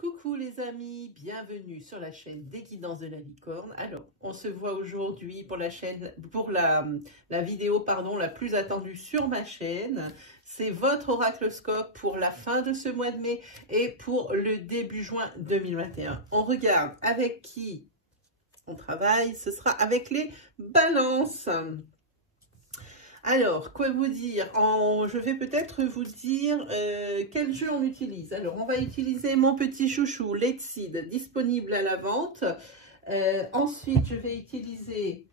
Coucou les amis, bienvenue sur la chaîne des Guidances de la Licorne. Alors, on se voit aujourd'hui pour la chaîne, pour la vidéo la plus attendue sur ma chaîne. C'est votre oracloscope pour la fin de ce mois de mai et pour le début juin 2021. On regarde avec qui on travaille, ce sera avec les balances. Alors, quoi vous dire? Je vais peut-être vous dire quel jeu on utilise. Alors, on va utiliser mon petit chouchou Let's Seed, disponible à la vente. Ensuite, je vais utiliser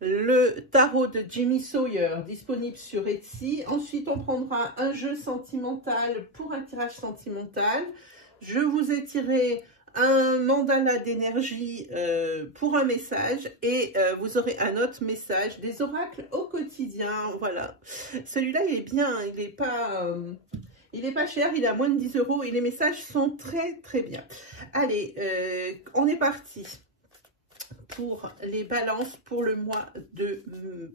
le tarot de Jimmy Sawyer, disponible sur Etsy. Ensuite, on prendra un jeu sentimental pour un tirage sentimental. Je vous ai tiré un mandala d'énergie pour un message et vous aurez un autre message des oracles au quotidien. Voilà, celui-là il est bien, il n'est pas cher, il est à moins de 10 € et les messages sont très très bien. Allez, on est parti pour les balances pour le mois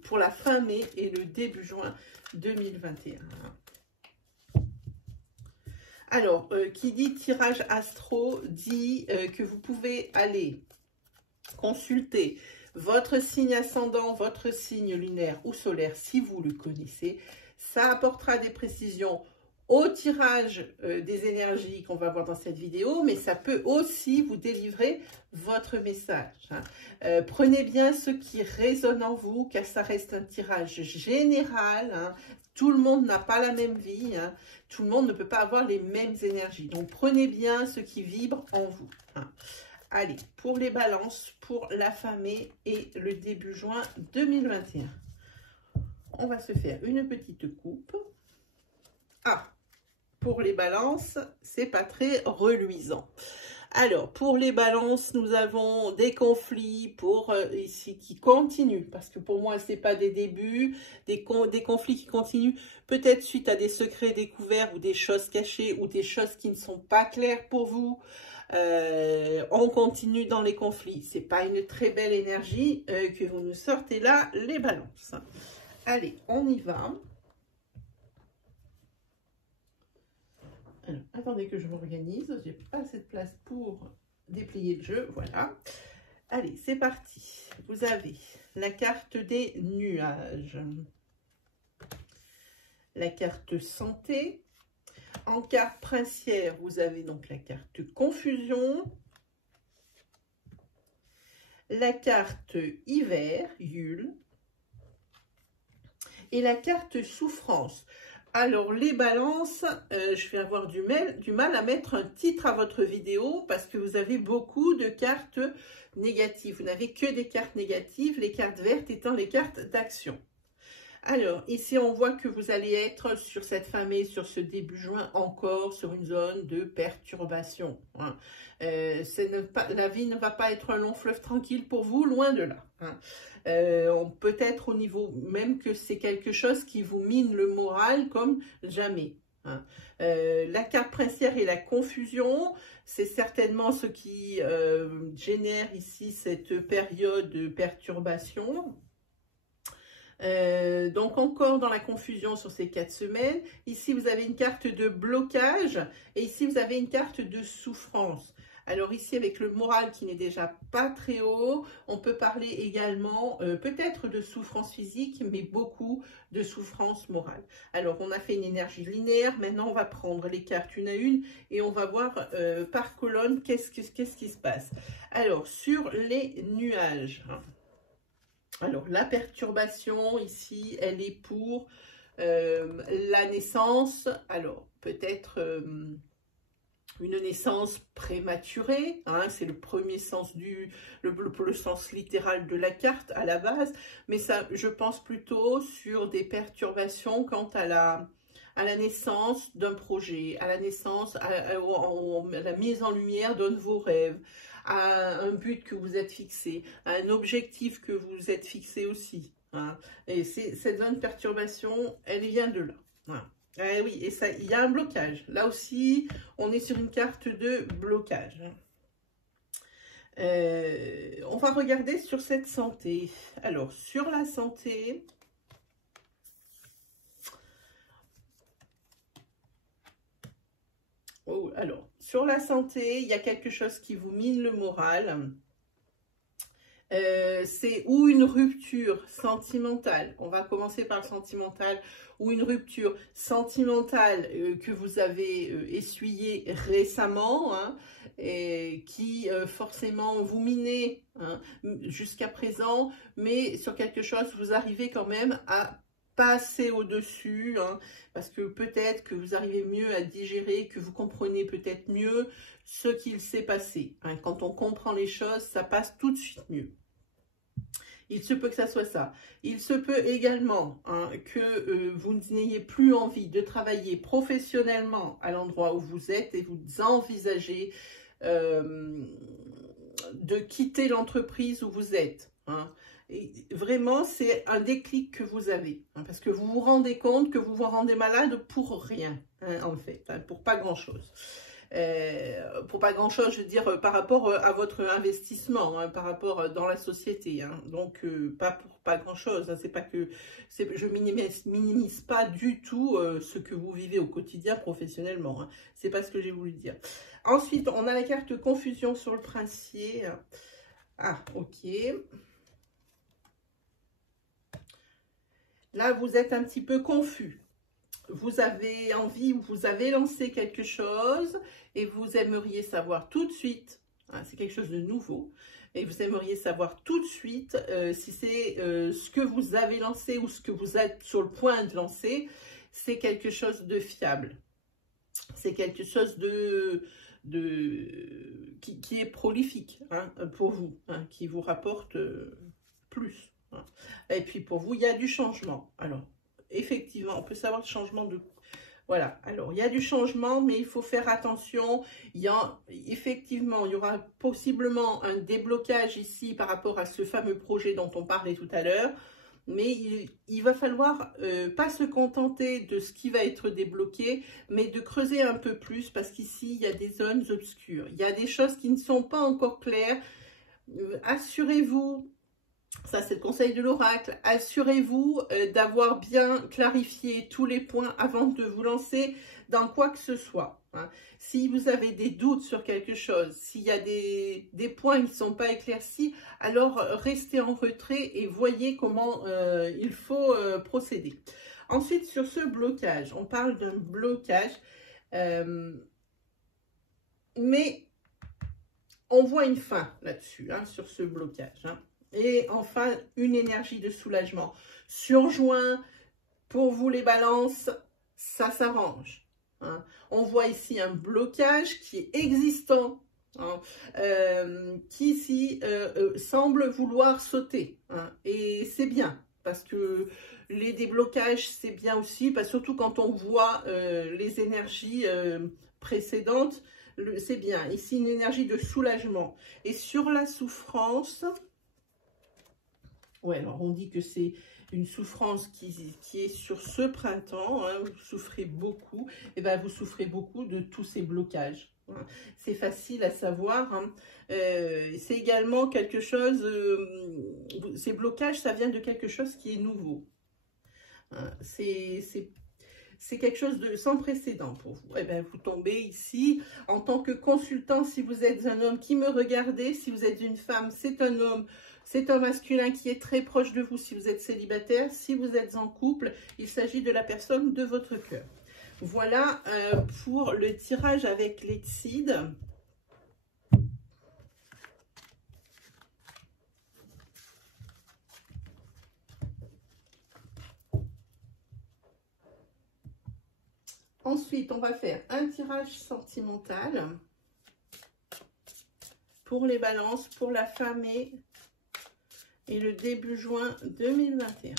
pour la fin mai et le début juin 2021. Alors, qui dit tirage astro dit que vous pouvez aller consulter votre signe ascendant, votre signe lunaire ou solaire si vous le connaissez. Ça apportera des précisions au tirage des énergies qu'on va voir dans cette vidéo, mais ça peut aussi vous délivrer votre message. Prenez bien ce qui résonne en vous, car ça reste un tirage général. Tout le monde n'a pas la même vie, tout le monde ne peut pas avoir les mêmes énergies. Donc, prenez bien ce qui vibre en vous. Allez, pour les balances, pour la fin mai et le début juin 2021. On va se faire une petite coupe. Pour les balances, c'est pas très reluisant. Alors, pour les balances, nous avons des conflits ici qui continuent, parce que pour moi, c'est pas des débuts, des conflits qui continuent, peut-être suite à des secrets découverts ou des choses cachées ou des choses qui ne sont pas claires pour vous. On continue dans les conflits. C'est pas une très belle énergie que vous nous sortez là, les balances. Allez, on y va. Alors, attendez que je m'organise, j'ai pas assez de place pour déplier le jeu, voilà. Allez, c'est parti. Vous avez la carte des nuages, la carte santé. En carte princière, vous avez donc la carte confusion, la carte hiver, Yule, et la carte souffrance. Alors, les balances, je vais avoir du mal à mettre un titre à votre vidéo parce que vous avez beaucoup de cartes négatives. Vous n'avez que des cartes négatives, les cartes vertes étant les cartes d'action. Alors, ici, on voit que vous allez être sur cette fin mai, sur ce début juin, encore sur une zone de perturbation. La vie ne va pas être un long fleuve tranquille pour vous, loin de là. Peut-être au niveau même que c'est quelque chose qui vous mine le moral comme jamais. La carte princière et la confusion, c'est certainement ce qui génère ici cette période de perturbation. Donc encore dans la confusion sur ces 4 semaines. Ici vous avez une carte de blocage et ici vous avez une carte de souffrance. Alors ici avec le moral qui n'est déjà pas très haut, on peut parler également peut-être de souffrance physique mais beaucoup de souffrance morale. Alors on a fait une énergie linéaire, maintenant on va prendre les cartes une à une et on va voir par colonne qu'est-ce qui se passe. Alors sur les nuages, alors, la perturbation, ici, elle est pour la naissance. Alors, peut-être une naissance prématurée. C'est le premier sens le sens littéral de la carte à la base. Mais ça, je pense plutôt sur des perturbations quant à la naissance d'un projet, à la naissance, à la mise en lumière d'un de vos rêves, à un but que vous êtes fixé, à un objectif que vous êtes fixé aussi. Et cette zone de perturbation, elle vient de là. Oui, et ça, il y a un blocage. Là aussi, on est sur une carte de blocage. On va regarder sur cette santé. Alors, sur la santé, Oh, alors, sur la santé, il y a quelque chose qui vous mine le moral. C'est ou une rupture sentimentale, on va commencer par le sentimental, ou une rupture sentimentale que vous avez essuyée récemment, hein, et qui forcément vous minait hein, jusqu'à présent, mais sur quelque chose, vous arrivez quand même à passer au-dessus, hein, parce que peut-être que vous arrivez mieux à digérer, que vous comprenez peut-être mieux ce qu'il s'est passé. Hein. Quand on comprend les choses, ça passe tout de suite mieux. Il se peut que ça soit ça. Il se peut également hein, que vous n'ayez plus envie de travailler professionnellement à l'endroit où vous êtes et vous envisagez de quitter l'entreprise où vous êtes. Hein. Et vraiment, c'est un déclic que vous avez. Hein, parce que vous vous rendez compte que vous vous rendez malade pour rien, hein, en fait, hein, pour pas grand-chose. Pour pas grand chose, je veux dire, par rapport à votre investissement, hein, par rapport dans la société, hein, donc pas pour pas grand chose, hein, c'est pas que, je minimise pas du tout ce que vous vivez au quotidien professionnellement, hein, c'est pas ce que j'ai voulu dire. Ensuite, on a la carte confusion sur le princier, ah ok, là vous êtes un petit peu confus. Vous avez envie ou vous avez lancé quelque chose et vous aimeriez savoir tout de suite, hein, c'est quelque chose de nouveau, et vous aimeriez savoir tout de suite si c'est ce que vous avez lancé ou ce que vous êtes sur le point de lancer, c'est quelque chose de fiable. C'est quelque chose qui est prolifique hein, pour vous, hein, qui vous rapporte plus. Hein. Et puis pour vous, il y a du changement. Alors, effectivement, on peut savoir le changement de... Voilà, alors il y a du changement, mais il faut faire attention. Effectivement, il y aura possiblement un déblocage ici par rapport à ce fameux projet dont on parlait tout à l'heure. Mais il va falloir pas se contenter de ce qui va être débloqué, mais de creuser un peu plus parce qu'ici, il y a des zones obscures. Il y a des choses qui ne sont pas encore claires. Assurez-vous... Ça, c'est le conseil de l'oracle. Assurez-vous d'avoir bien clarifié tous les points avant de vous lancer dans quoi que ce soit. Hein. Si vous avez des doutes sur quelque chose, s'il y a des points qui ne sont pas éclaircis, alors restez en retrait et voyez comment il faut procéder. Ensuite, sur ce blocage, on parle d'un blocage, mais on voit une fin là-dessus, hein, sur ce blocage. Hein. Et enfin, une énergie de soulagement. Sur juin, pour vous les balances, ça s'arrange. Hein. On voit ici un blocage qui est existant, hein, qui ici semble vouloir sauter. Hein. Et c'est bien, parce que les déblocages, c'est bien aussi, surtout quand on voit les énergies précédentes, c'est bien. Ici, une énergie de soulagement. Et sur la souffrance... Ouais, alors on dit que c'est une souffrance qui est sur ce printemps, hein, vous souffrez beaucoup, et bien vous souffrez beaucoup de tous ces blocages. Hein. C'est facile à savoir. Hein. C'est également quelque chose, ces blocages, ça vient de quelque chose qui est nouveau. Hein. C'est quelque chose de sans précédent pour vous. Et bien, vous tombez ici en tant que consultant, si vous êtes un homme qui me regardez, si vous êtes une femme, c'est un homme. C'est un masculin qui est très proche de vous si vous êtes célibataire. Si vous êtes en couple, il s'agit de la personne de votre cœur. Voilà pour le tirage avec les Tsides. Ensuite, on va faire un tirage sentimental pour les balances, pour la femme et le début juin 2021.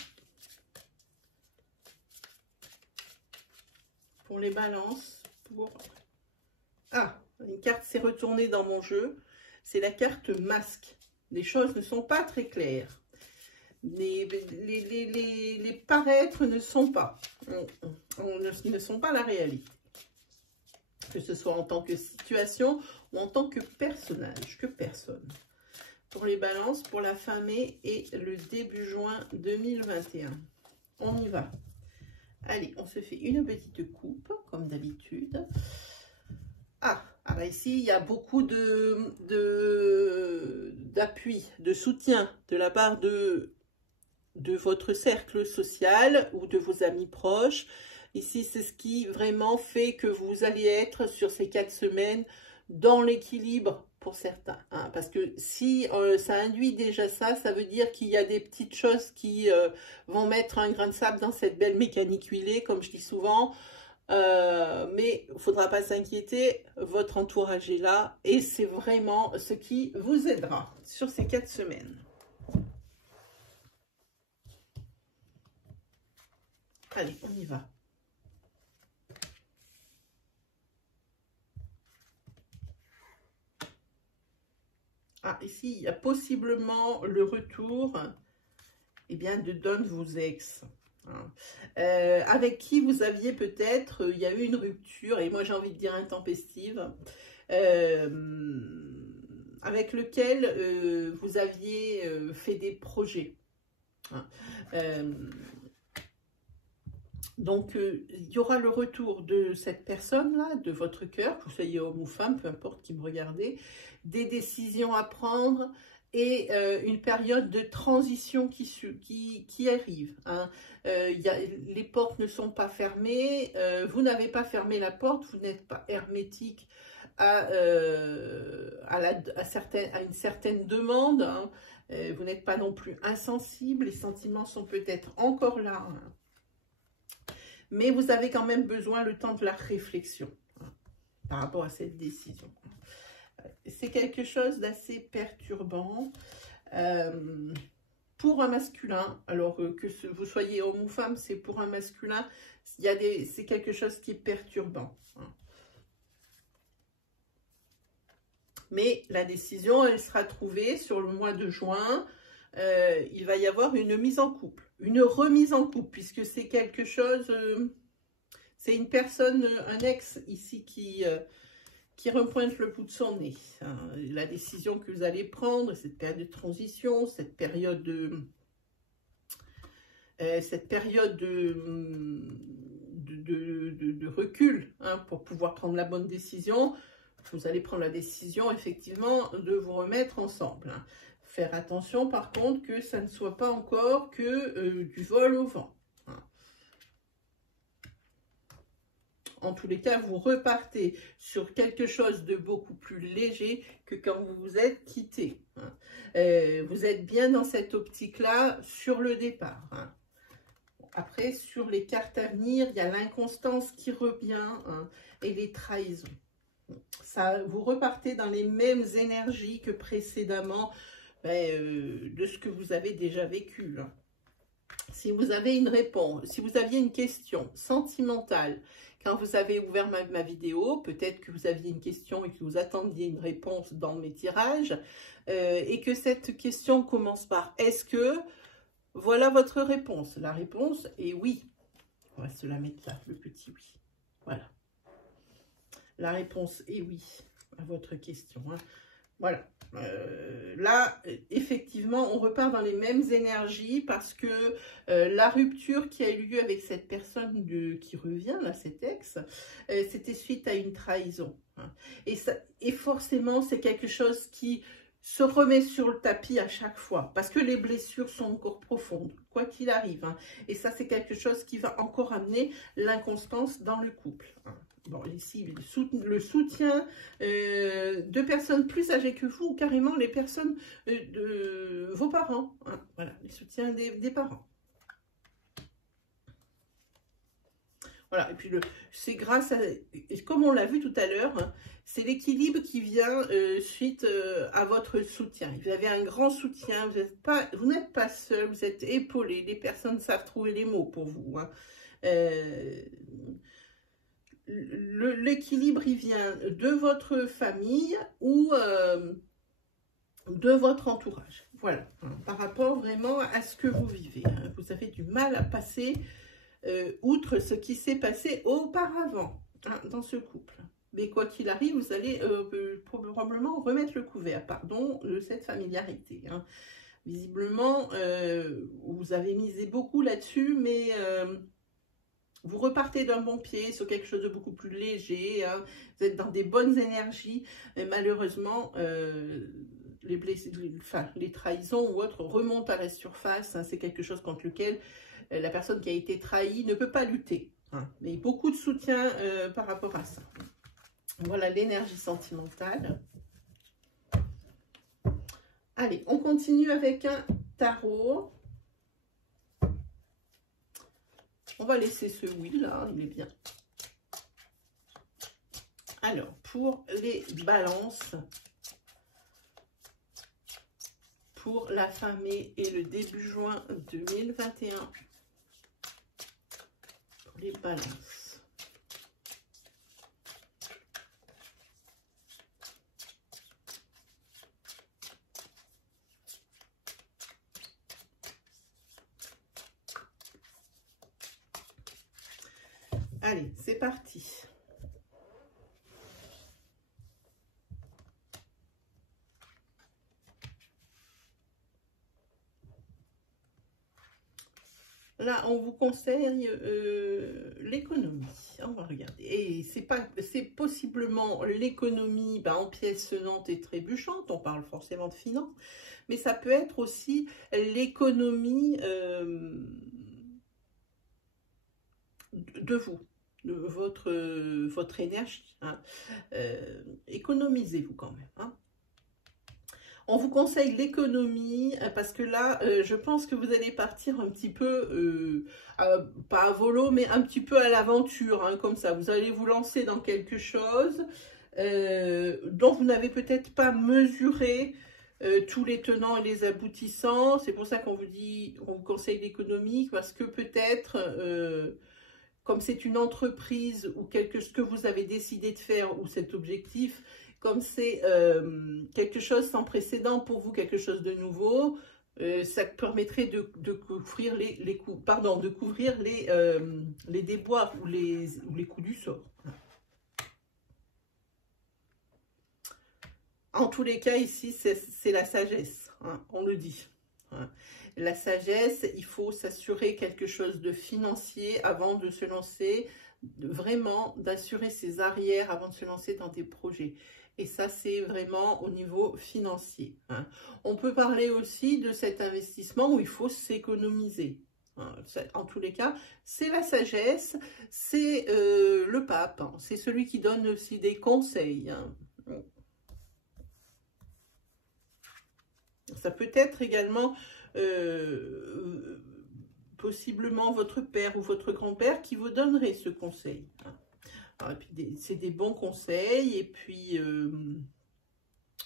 Pour les balances, pour... Ah, une carte s'est retournée dans mon jeu. C'est la carte masque. Les choses ne sont pas très claires. Les paraîtres ne sont pas. Ne sont pas la réalité. Que ce soit en tant que situation ou en tant que personnage, que personne. Pour les balances, pour la fin mai et le début juin 2021. On y va. Allez, on se fait une petite coupe, comme d'habitude. Voilà, ici, il y a beaucoup d'appui, de soutien de la part de votre cercle social ou de vos amis proches. Ici, c'est ce qui vraiment fait que vous allez être sur ces 4 semaines dans l'équilibre pour certains. Hein, parce que si ça induit déjà ça, ça veut dire qu'il y a des petites choses qui vont mettre un grain de sable dans cette belle mécanique huilée, comme je dis souvent. Mais il ne faudra pas s'inquiéter, votre entourage est là et c'est vraiment ce qui vous aidera sur ces 4 semaines. Allez, on y va. Ah, ici, il y a possiblement le retour de d'un de vos ex. Hein. Avec qui vous aviez peut-être, il y a eu une rupture, et moi j'ai envie de dire intempestive, avec lequel vous aviez fait des projets. Hein. Donc, il y aura le retour de cette personne-là, de votre cœur, que vous soyez homme ou femme, peu importe qui me regardez, des décisions à prendre et une période de transition qui arrive. Hein. Les portes ne sont pas fermées, vous n'avez pas fermé la porte, vous n'êtes pas hermétique à une certaine demande, hein. Vous n'êtes pas non plus insensible, les sentiments sont peut-être encore là, hein. Mais vous avez quand même besoin le temps de la réflexion, hein, par rapport à cette décision. C'est quelque chose d'assez perturbant pour un masculin. Alors que vous soyez homme ou femme, c'est pour un masculin. C'est quelque chose qui est perturbant. Hein. Mais la décision, elle sera trouvée sur le mois de juin. Il va y avoir une mise en couple, une remise en couple, puisque c'est quelque chose, c'est une personne, un ex ici qui repointe le bout de son nez. Hein. La décision que vous allez prendre, cette période de transition, cette période de recul, hein, pour pouvoir prendre la bonne décision, vous allez prendre la décision effectivement de vous remettre ensemble. Hein. Faire attention par contre que ça ne soit pas encore que du vol au vent. Hein. En tous les cas, vous repartez sur quelque chose de beaucoup plus léger que quand vous vous êtes quitté. Hein. Vous êtes bien dans cette optique-là sur le départ. Hein. Après, sur les cartes à venir, il y a l'inconstance qui revient, hein, et les trahisons. Ça, vous repartez dans les mêmes énergies que précédemment, de ce que vous avez déjà vécu. Hein. Si vous avez une réponse, si vous aviez une question sentimentale, quand vous avez ouvert ma vidéo, peut-être que vous aviez une question et que vous attendiez une réponse dans mes tirages, et que cette question commence par « Est-ce que ?» Voilà votre réponse. La réponse est oui. On va se la mettre là, le petit oui. Voilà. La réponse est oui à votre question. Hein. Voilà. Là, effectivement, on repart dans les mêmes énergies parce que la rupture qui a eu lieu avec cette personne qui revient, là, cet ex, c'était suite à une trahison. Hein. Et forcément, c'est quelque chose qui se remet sur le tapis à chaque fois parce que les blessures sont encore profondes, quoi qu'il arrive. Hein. Et ça, c'est quelque chose qui va encore amener l'inconstance dans le couple. Hein. Bon, ici, le soutien de personnes plus âgées que vous, ou carrément les personnes de vos parents. Hein, voilà, le soutien des parents. Voilà, et puis c'est grâce à, comme on l'a vu tout à l'heure, hein, c'est l'équilibre qui vient suite à votre soutien. Vous avez un grand soutien, vous n'êtes pas seul, vous êtes épaulé, les personnes savent trouver les mots pour vous. Hein. L'équilibre, il vient de votre famille ou de votre entourage. Voilà, hein, par rapport vraiment à ce que vous vivez. Hein. Vous avez du mal à passer outre ce qui s'est passé auparavant, hein, dans ce couple. Mais quoi qu'il arrive, vous allez probablement remettre le couvert, pardon, de cette familiarité. Hein. Visiblement, vous avez misé beaucoup là-dessus, mais Vous repartez d'un bon pied sur quelque chose de beaucoup plus léger, hein. Vous êtes dans des bonnes énergies, et malheureusement, les trahisons ou autres remontent à la surface, hein. C'est quelque chose contre lequel la personne qui a été trahie ne peut pas lutter, hein. Mais beaucoup de soutien par rapport à ça. Voilà l'énergie sentimentale. Allez, on continue avec un tarot. On va laisser ce wheel là, il est bien. Alors, pour les balances, pour la fin mai et le début juin 2021, pour les balances. Allez, c'est parti. Là, on vous conseille l'économie. On va regarder. Et c'est possiblement l'économie en pièces sonnantes et trébuchantes. On parle forcément de finances. Mais ça peut être aussi l'économie de vous, de votre énergie. Hein. Économisez-vous quand même. Hein. On vous conseille l'économie parce que là, je pense que vous allez partir un petit peu, pas à volo, mais un petit peu à l'aventure, hein, comme ça. Vous allez vous lancer dans quelque chose dont vous n'avez peut-être pas mesuré tous les tenants et les aboutissants. C'est pour ça qu'on vous conseille l'économie, parce que peut-être, comme c'est une entreprise ou ce que vous avez décidé de faire ou cet objectif, comme c'est quelque chose sans précédent pour vous, quelque chose de nouveau, ça permettrait de couvrir les déboires ou les coups du sort. En tous les cas, ici, c'est la sagesse, hein, on le dit. Hein. La sagesse, il faut s'assurer quelque chose de financier avant de se lancer, vraiment d'assurer ses arrières avant de se lancer dans des projets. Et ça, c'est vraiment au niveau financier. Hein. On peut parler aussi de cet investissement où il faut s'économiser. Hein. En tous les cas, c'est la sagesse, c'est le pape, hein. C'est celui qui donne aussi des conseils. Hein. Ça peut être également possiblement votre père ou votre grand-père qui vous donnerait ce conseil. Hein. Alors, et puis c'est des bons conseils, et puis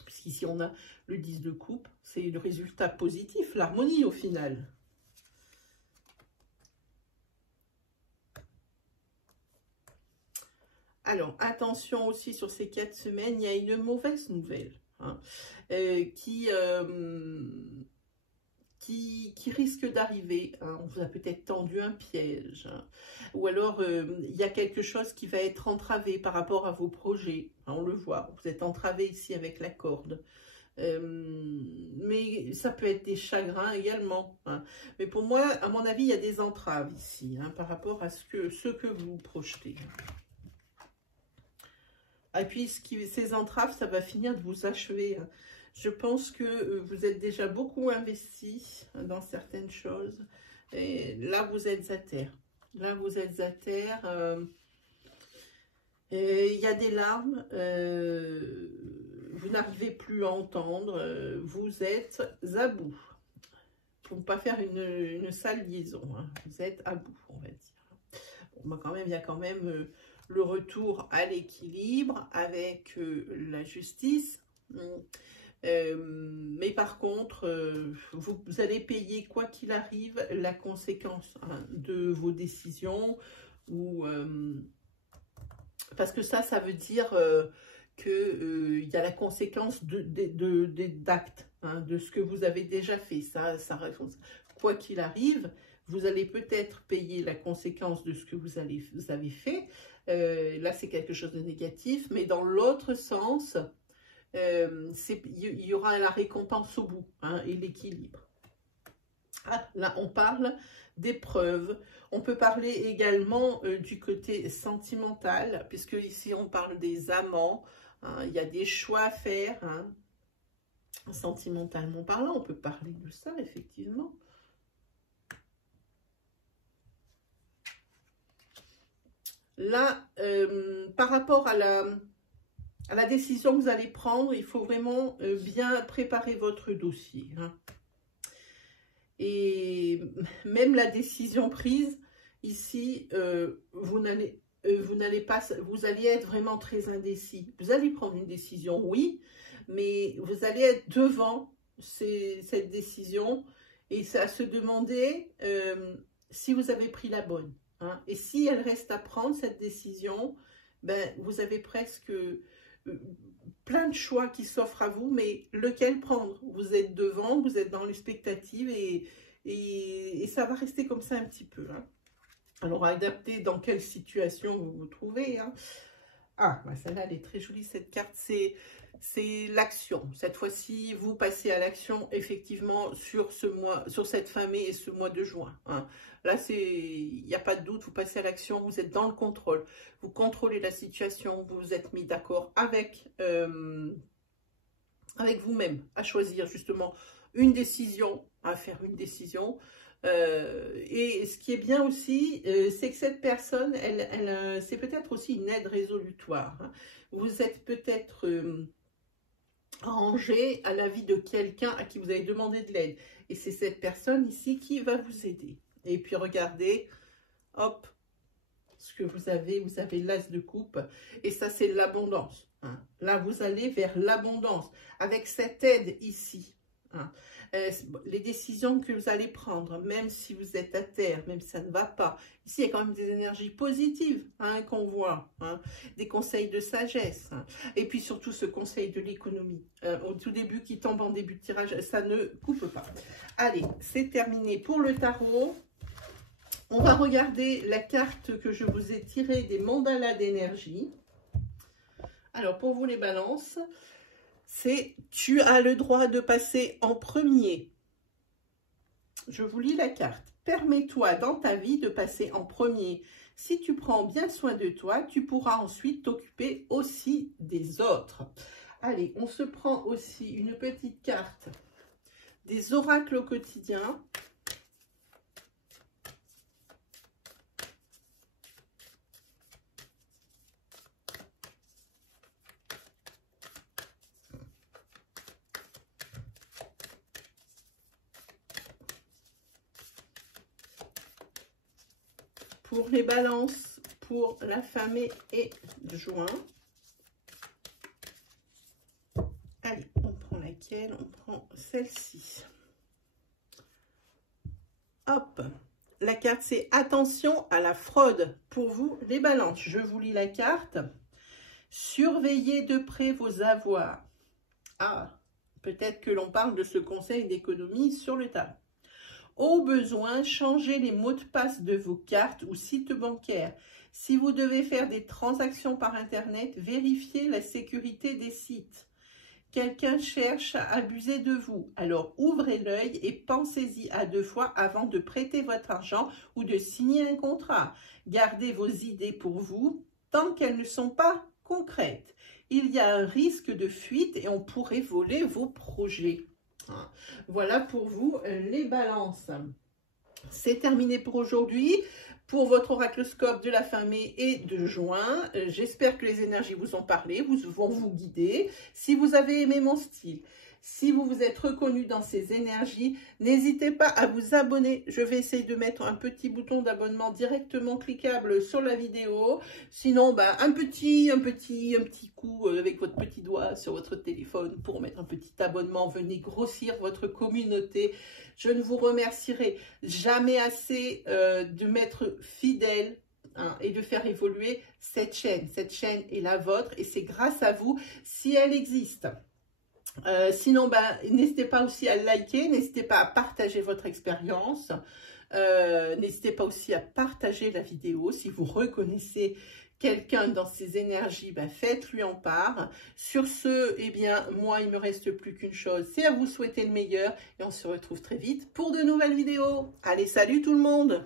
puisqu'ici on a le 10 de coupe, c'est le résultat positif, l'harmonie au final. Alors, attention aussi sur ces 4 semaines, il y a une mauvaise nouvelle, hein, qui risque d'arriver. Hein. On vous a peut-être tendu un piège. Hein. Ou alors, il y a quelque chose qui va être entravé par rapport à vos projets. Hein, on le voit, vous êtes entravé ici avec la corde. Mais ça peut être des chagrins également. Hein. Mais pour moi, à mon avis, il y a des entraves ici, hein, par rapport à ce que vous projetez. Et puis, ces entraves, ça va finir de vous achever. Hein. Je pense que vous êtes déjà beaucoup investi dans certaines choses. Et là, vous êtes à terre. Là, vous êtes à terre. Il y a des larmes. Vous n'arrivez plus à entendre. Vous êtes à bout. Pour ne pas faire une sale liaison. Hein. Vous êtes à bout, on va dire. Bon, quand même, il y a quand même le retour à l'équilibre avec la justice. Mais par contre, vous allez payer, quoi qu'il arrive, la conséquence, hein, de vos décisions. Ou parce que ça veut dire qu'il y a la conséquence d'actes, hein, de ce que vous avez déjà fait. Quoi qu'il arrive, vous allez peut-être payer la conséquence de ce que vous avez fait. Là, c'est quelque chose de négatif, mais dans l'autre sens, il y aura la récompense au bout, hein, et l'équilibre. Ah, là, on parle d'épreuves. On peut parler également du côté sentimental, puisque ici, on parle des amants. Hein, il y a des choix à faire. Hein. Sentimentalement parlant, on peut parler de ça, effectivement. Là, par rapport à la décision que vous allez prendre, il faut vraiment bien préparer votre dossier. Hein. Et même la décision prise, ici, vous allez être vraiment très indécis. Vous allez prendre une décision, oui, mais vous allez être devant cette décision et ça à se demander si vous avez pris la bonne. Hein. Et si elle reste à prendre, cette décision, ben, vous avez presque plein de choix qui s'offrent à vous, mais lequel prendre? Vous êtes devant, vous êtes dans l'expectative et ça va rester comme ça un petit peu. Hein. Alors, adapter dans quelle situation vous vous trouvez. Hein. Ah, bah celle-là, elle est très jolie, cette carte, c'est l'action. Cette fois-ci, vous passez à l'action, effectivement, sur ce mois, sur cette fin mai et ce mois de juin. Hein. Là, il n'y a pas de doute, vous passez à l'action, vous êtes dans le contrôle. Vous contrôlez la situation, vous vous êtes mis d'accord avec vous-même, à choisir justement une décision, à faire une décision. Et ce qui est bien aussi, c'est que cette personne, c'est peut-être aussi une aide résolutoire. Hein. Vous êtes peut-être rangé à la vie de quelqu'un à qui vous avez demandé de l'aide. Et c'est cette personne ici qui va vous aider. Et puis regardez, hop, ce que vous avez l'as de coupe. Et ça, c'est l'abondance. Hein. Là, vous allez vers l'abondance. Avec cette aide ici. Hein. Les décisions que vous allez prendre, même si vous êtes à terre, même si ça ne va pas. Ici, il y a quand même des énergies positives hein, qu'on voit, hein, des conseils de sagesse. Hein, et puis surtout ce conseil de l'économie. Au tout début, qui tombe en début de tirage, ça ne coupe pas. Allez, c'est terminé pour le tarot. On va regarder la carte que je vous ai tirée des mandalas d'énergie. Alors, pour vous les balances, c'est « Tu as le droit de passer en premier ». Je vous lis la carte. « Permets-toi dans ta vie de passer en premier. Si tu prends bien soin de toi, tu pourras ensuite t'occuper aussi des autres. » Allez, on se prend aussi une petite carte des oracles au quotidien. Pour les balances, pour la fin mai et juin. Allez, on prend laquelle? On prend celle-ci. Hop, la carte c'est attention à la fraude. Pour vous, les balances, je vous lis la carte. Surveillez de près vos avoirs. Ah, peut-être que l'on parle de ce conseil d'économie sur le tarot. Au besoin, changez les mots de passe de vos cartes ou sites bancaires. Si vous devez faire des transactions par Internet, vérifiez la sécurité des sites. Quelqu'un cherche à abuser de vous, alors ouvrez l'œil et pensez-y à 2 fois avant de prêter votre argent ou de signer un contrat. Gardez vos idées pour vous tant qu'elles ne sont pas concrètes. Il y a un risque de fuite et on pourrait voler vos projets. Voilà pour vous les balances. C'est terminé pour aujourd'hui, pour votre oracloscope de la fin mai et de juin. J'espère que les énergies vous ont parlé, vont vous guider. Si vous avez aimé mon style, si vous vous êtes reconnu dans ces énergies, n'hésitez pas à vous abonner. Je vais essayer de mettre un petit bouton d'abonnement directement cliquable sur la vidéo. Sinon, bah, un petit coup avec votre petit doigt sur votre téléphone pour mettre un petit abonnement. Venez grossir votre communauté. Je ne vous remercierai jamais assez de m'être fidèle. Hein, et de faire évoluer cette chaîne. Cette chaîne est la vôtre et c'est grâce à vous si elle existe. Sinon, ben, n'hésitez pas aussi à liker, n'hésitez pas à partager votre expérience. N'hésitez pas aussi à partager la vidéo. Si vous reconnaissez quelqu'un dans ces énergies, ben faites-lui en part. Sur ce, eh bien, moi, il ne me reste plus qu'une chose, c'est à vous souhaiter le meilleur. Et on se retrouve très vite pour de nouvelles vidéos. Allez, salut tout le monde!